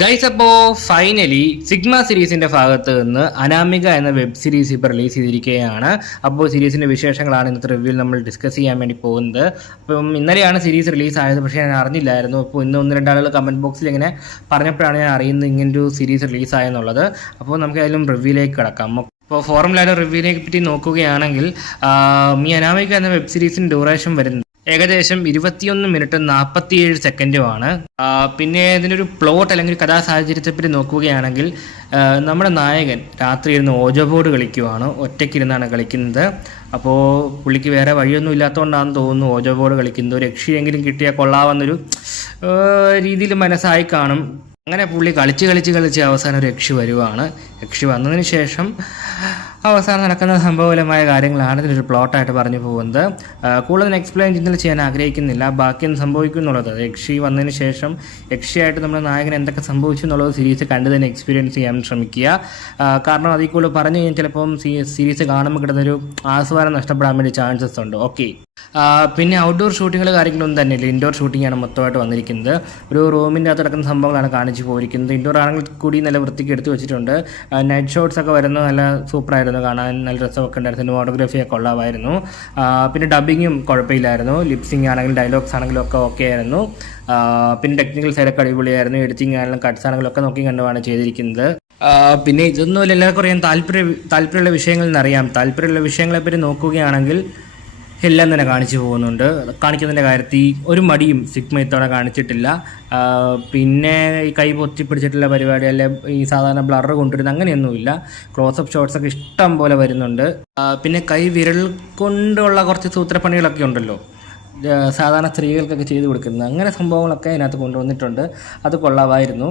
Guys, അപ്പോൾ finally sigma സീരീസിന്റെ ഭാഗത്ത് നിന്ന് അനാമിക എന്ന വെബ് സീരീസ് ഇപ്പോൾ റിലീസ് ചെയ്തിരിക്കുകയാണ്. അപ്പോൾ സീരീസിന്റെ വിശേഷങ്ങളാണ് ഇന്നത്തെ റിവ്യൂവിൽ നമ്മൾ ഡിസ്കസ് ചെയ്യാൻ വേണ്ടി പോകുന്നത്. അപ്പം ഇന്നലെയാണ് സീരീസ് റിലീസ് ആയത്, പക്ഷേ ഞാൻ അറിഞ്ഞില്ലായിരുന്നു. അപ്പോൾ ഇന്ന് ഒന്ന് രണ്ടാളുകൾ കമൻറ്റ് ബോക്സിൽ ഇങ്ങനെ പറഞ്ഞപ്പോഴാണ് ഞാൻ അറിയുന്നത് ഇങ്ങനൊരു സീരീസ് റിലീസായെന്നുള്ളത്. അപ്പോൾ നമുക്ക് അതിലും റിവ്യൂയിലേക്ക് കിടക്കാം. ഇപ്പോൾ ഫോർമുലയുടെ റിവ്യൂവിനെ പറ്റി നോക്കുകയാണെങ്കിൽ ഈ അനാമിക എന്ന വെബ് സീരീസിന് ഡ്യൂറേഷൻ വരുന്നത് ഏകദേശം 21 മിനിറ്റ് 47 സെക്കൻഡുമാണ്. പിന്നെ ഇതിനൊരു പ്ലോട്ട് അല്ലെങ്കിൽ കഥാസാഹചര്യത്തെപ്പറ്റി നോക്കുകയാണെങ്കിൽ നമ്മുടെ നായകൻ രാത്രി ഇരുന്ന് ഓജോ ബോർഡ് കളിക്കുവാണ്, ഒറ്റയ്ക്കിരുന്നാണ് കളിക്കുന്നത്. അപ്പോൾ പുള്ളിക്ക് വേറെ വഴിയൊന്നും ഇല്ലാത്തതുകൊണ്ടാണെന്ന് തോന്നുന്നു ഓജോ ബോർഡ് കളിക്കുന്നത്. ഒരു യക്ഷിയെങ്കിലും കിട്ടിയാൽ കൊള്ളാവുന്നൊരു രീതിയിൽ മനസ്സായി കാണും. അങ്ങനെ പുള്ളി കളിച്ച് അവസാനം ഒരു യക്ഷി വരുവാണ്. യക്ഷി വന്നതിന് ശേഷം അവസാനം നടക്കുന്ന സംഭവപരമായ കാര്യങ്ങളാണ് ഇതിനൊരു പ്ലോട്ടായിട്ട് പറഞ്ഞു പോകുന്നത്. കൂടുതൽ എക്സ്പ്ലെയിൻ ചെയ്യാൻ ആഗ്രഹിക്കുന്നില്ല. ബാക്കി സംഭവിക്കും എന്നുള്ളത് യക്ഷി വന്നതിന് ശേഷം യക്ഷിയായിട്ട് നമ്മുടെ നായകൻ എന്തൊക്കെ സംഭവിച്ചു എന്നുള്ളത് സീരീസ് കണ്ടു തന്നെ എക്സ്പീരിയൻസ് ചെയ്യാൻ ശ്രമിക്കുക. കാരണം അതിൽ കൂടുതൽ പറഞ്ഞു കഴിഞ്ഞാൽ ചിലപ്പം സീരീസ് കാണുമ്പോൾ കിട്ടുന്നൊരു ആസ്വാദനം നഷ്ടപ്പെടാൻ വേണ്ടി ചാൻസസ് ഉണ്ട്. ഓക്കെ, പിന്നെ ഔട്ട്ഡോർ ഷൂട്ടിങ്ങൾ കാര്യങ്ങളൊന്നും തന്നെ ഇല്ല. ഇൻഡോർ ഷൂട്ടിങ്ങാണ് മൊത്തമായിട്ട് വന്നിരിക്കുന്നത്. ഒരു റൂമിൻ്റെ അകത്ത് നടക്കുന്ന സംഭവങ്ങളാണ് കാണിച്ചു പോയിരിക്കുന്നത്. ഇൻഡോർ ആണെങ്കിൽ കൂടി നല്ല വൃത്തിക്ക് എടുത്ത് വെച്ചിട്ടുണ്ട്. നൈറ്റ് ഷോട്ട്സ് ഒക്കെ വരുന്നത് നല്ല സൂപ്പറായിരുന്നു, കാണാൻ നല്ല രസമൊക്കെ ഉണ്ടായിരുന്നു. സിനിമാറ്റോഗ്രഫിയൊക്കെ കൊള്ളാമായിരുന്നു. പിന്നെ ഡബിങ്ങും കുഴപ്പമില്ലായിരുന്നു. ലിപ്സിങ് ആണെങ്കിലും ഡയലോഗ്സ് ആണെങ്കിലും ഒക്കെ ഓക്കെ ആയിരുന്നു. പിന്നെ ടെക്നിക്കൽ സൈഡൊക്കെ അടിപൊളിയായിരുന്നു. എഡിറ്റിംഗ് ആണെങ്കിലും കട്ട്സ് ആണെങ്കിലും ഒക്കെ നോക്കി കണ്ടുമാണ് ചെയ്തിരിക്കുന്നത്. പിന്നെ ഇതൊന്നും എല്ലാവർക്കും അറിയാൻ താല്പര്യമുള്ള വിഷയങ്ങളിൽ നിന്നറിയാം. താല്പര്യമുള്ള വിഷയങ്ങളെപ്പറ്റി നോക്കുകയാണെങ്കിൽ എല്ലാം തന്നെ കാണിച്ചു പോകുന്നുണ്ട്. കാണിക്കുന്നതിൻ്റെ കാര്യത്തിൽ ഒരു മടിയും സിഗ്മ ഇത്തവണ കാണിച്ചിട്ടില്ല. പിന്നെ ഈ കൈ പൊത്തിപ്പിടിച്ചിട്ടുള്ള പരിപാടി അല്ലെ ഈ സാധാരണ ബ്ലർ കൊണ്ടുവരുന്നത് അങ്ങനെയൊന്നുമില്ല. ക്ലോസപ്പ് ഷോട്ട്സൊക്കെ ഇഷ്ടം പോലെ വരുന്നുണ്ട്. പിന്നെ കൈ വിരൽ കൊണ്ടുള്ള കുറച്ച് സൂത്രപ്പണികളൊക്കെ ഉണ്ടല്ലോ, സാധാരണ സ്ത്രീകൾക്കൊക്കെ ചെയ്ത് കൊടുക്കുന്നത്, അങ്ങനെ സംഭവങ്ങളൊക്കെ അതിനകത്ത് കൊണ്ടുവന്നിട്ടുണ്ട്. അത് കൊള്ളാമായിരുന്നു.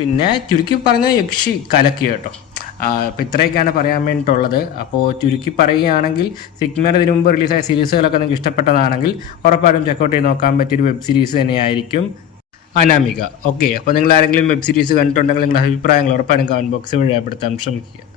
പിന്നെ ചുരുക്കി പറഞ്ഞ യക്ഷി കലക്കി കേട്ടോ. അപ്പോൾ ഇത്രയൊക്കെയാണ് പറയാൻ വേണ്ടിയിട്ടുള്ളത്. അപ്പോൾ ചുരുക്കി പറയുകയാണെങ്കിൽ സിഗ്മയുടെ ഇതിനു മുമ്പ് റിലീസായ സീരീസുകളൊക്കെ നിങ്ങൾക്ക് ഇഷ്ടപ്പെട്ടതാണെങ്കിൽ ഉറപ്പായിട്ടും ചെക്കൗട്ട് ചെയ്ത് നോക്കാൻ പറ്റിയൊരു വെബ് സീരീസ് തന്നെയായിരിക്കും അനാമിക. ഓക്കെ, അപ്പോൾ നിങ്ങൾ ആരെങ്കിലും വെബ് സീരീസ് കണ്ടിട്ടുണ്ടെങ്കിൽ നിങ്ങളുടെ അഭിപ്രായങ്ങൾ ഉറപ്പായിട്ടും കമൻറ്റ് ബോക്സിൽ രേഖപ്പെടുത്താൻ ശ്രമിക്കുക.